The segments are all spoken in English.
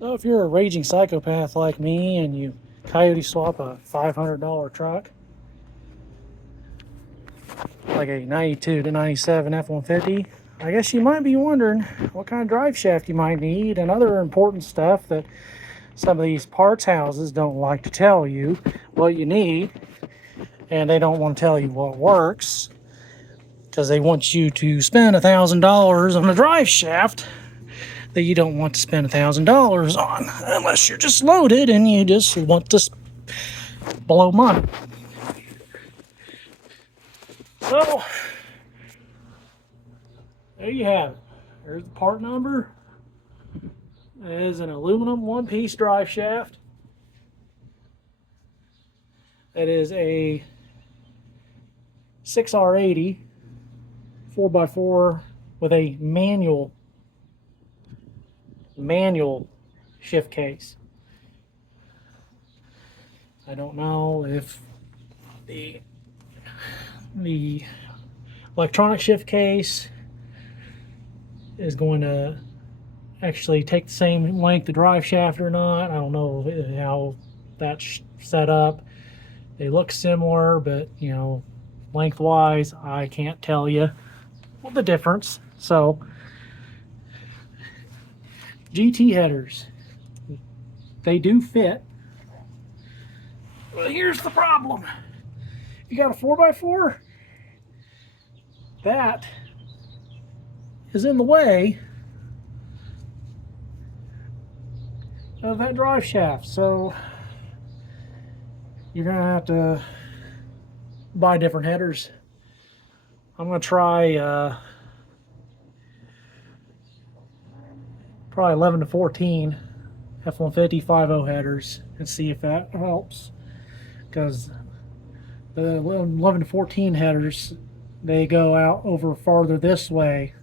So if you're a raging psychopath like me and you Coyote swap a $500 truck, like a 92 to 97 F-150, I guess you might be wondering what kind of drive shaft you might need and other important stuff that some of these parts houses don't like to tell you what you need, and they don't want to tell you what works because they want you to spend $1,000 on a drive shaft that you don't want to spend $1,000 on unless you're just loaded and you just want to blow money. So there you have it. There's the part number. It is an aluminum one-piece drive shaft. It is a 6R80 4x4 with a manual shift case. I don't know if the electronic shift case is going to actually take the same length of drive shaft or not. I don't know how that's set up. They look similar, but you know, lengthwise, I can't tell you the difference. So, GT headers, they do fit. But here's the problem. If you got a 4x4, that is in the way of that drive shaft. So you're gonna have to buy different headers. I'm gonna try probably 11 to 14 F-150 5.0 headers and see if that helps, because the 11 to 14 headers, they go out over farther this way.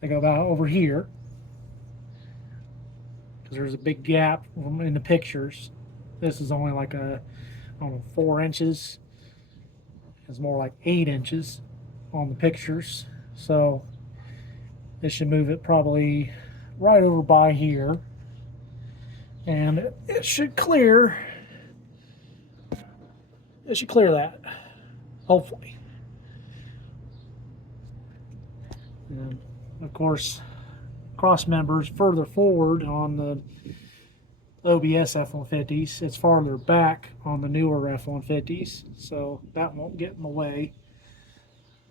They go about over here because there's a big gap in the pictures. This is only like I don't know, 4 inches. It's more like 8 inches on the pictures. So this should move it probably right over by here, and it should clear. It should clear that, hopefully. And of course, cross members further forward on the OBS F-150s. It's farther back on the newer F-150s, so that won't get in the way.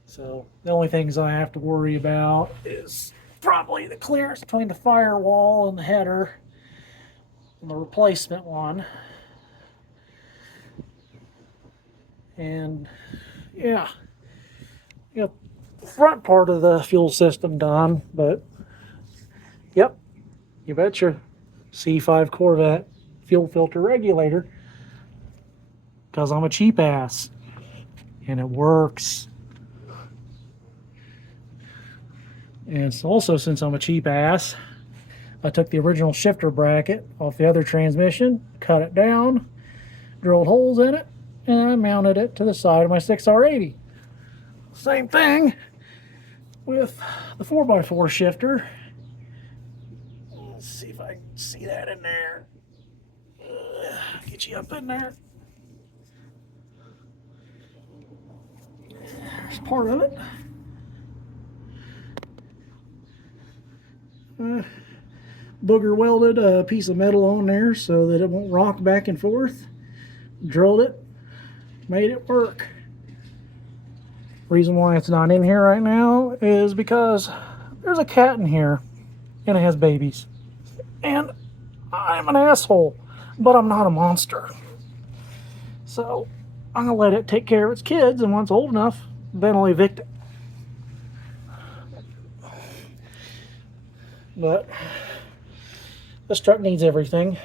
So the only things I have to worry about is probably the clearance between the firewall and the header and the replacement one. And yeah, got the front part of the fuel system done, but yep, you betcha, C5 Corvette fuel filter regulator, because I'm a cheap ass and it works. And so also, since I'm a cheap ass, I took the original shifter bracket off the other transmission, cut it down, drilled holes in it, and I mounted it to the side of my 6R80. Same thing with the 4x4 shifter. Let's see if I can see that in there. Get you up in there. There's part of it. Booger welded a piece of metal on there so that it won't rock back and forth. Drilled it, made it work. Reason why it's not in here right now is because there's a cat in here and it has babies. And I'm an asshole, but I'm not a monster. So I'm gonna let it take care of its kids, and once it's old enough, then I'll evict it. But this truck needs everything.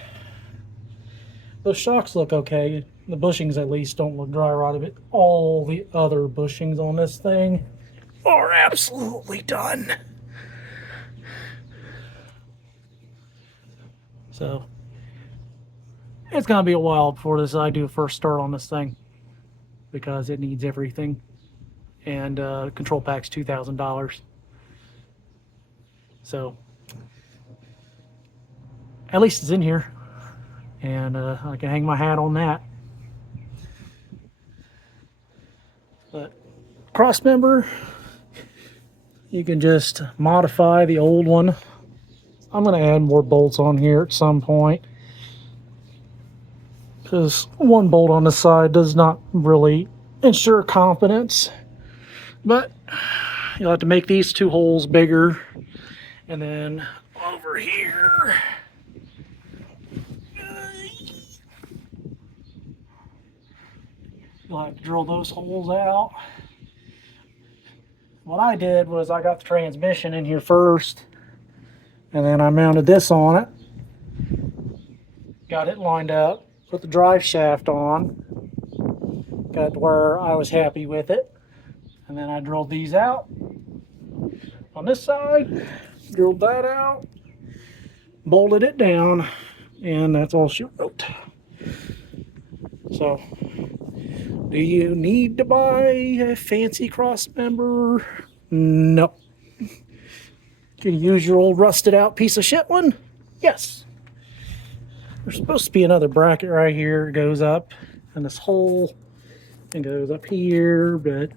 Those shocks look okay. The bushings at least don't look dry rotted, but all the other bushings on this thing are absolutely done. So it's gonna be a while before I do a first start on this thing, because it needs everything, and control pack's $2,000. So at least it's in here, and I can hang my hat on that. But cross member, you can just modify the old one. I'm going to add more bolts on here at some point, because one bolt on the side does not really ensure confidence. But you'll have to make these two holes bigger, and then over here, you'll have to drill those holes out. What I did was I got the transmission in here first, and then I mounted this on it, got it lined up, put the drive shaft on, got it to where I was happy with it, and then I drilled these out on this side, drilled that out, bolted it down, and that's all she wrote. So, do you need to buy a fancy cross member? No. Can you use your old rusted out piece of shit one? Yes. There's supposed to be another bracket right here. It goes up in this hole and goes up here, but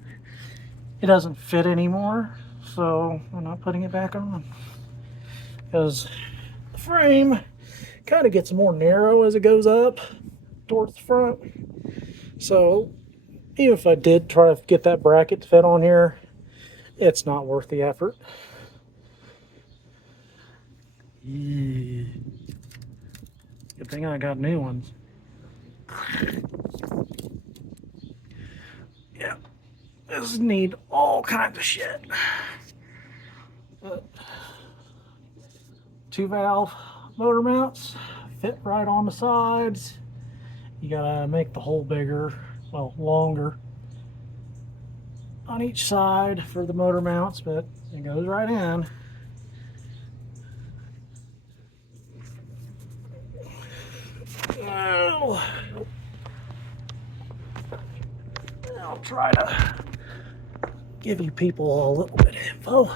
it doesn't fit anymore, so I'm not putting it back on, because the frame kind of gets more narrow as it goes up towards the front. So even if I did try to get that bracket to fit on here, it's not worth the effort. Good thing I got new ones. Yeah, this need all kinds of shit. But 2-valve motor mounts fit right on the sides. You gotta make the hole bigger, well, longer on each side for the motor mounts, but it goes right in. Well, I'll try to give you people a little bit of info.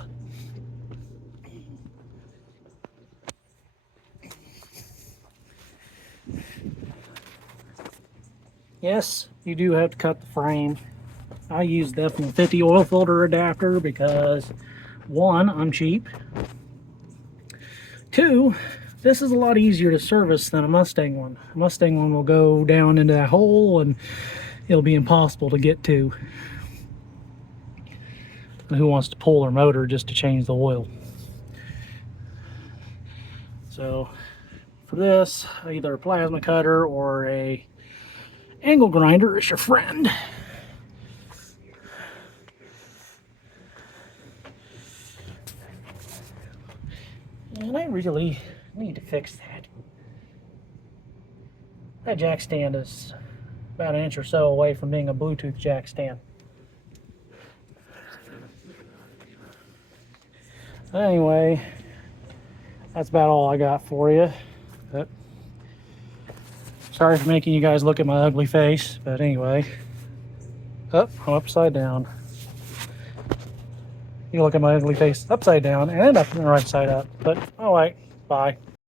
Yes, you do have to cut the frame. I use the F150 oil filter adapter because, one, I'm cheap. Two, this is a lot easier to service than a Mustang one. A Mustang one will go down into that hole and it'll be impossible to get to. And who wants to pull their motor just to change the oil? So for this, either a plasma cutter or a angle grinder is your friend. And I really need to fix that. That jack stand is about an inch or so away from being a Bluetooth jack stand. Anyway, that's about all I got for you. But sorry for making you guys look at my ugly face, but anyway. Oh, I'm upside down. You look at my ugly face upside down and up and right side up. But all right, bye.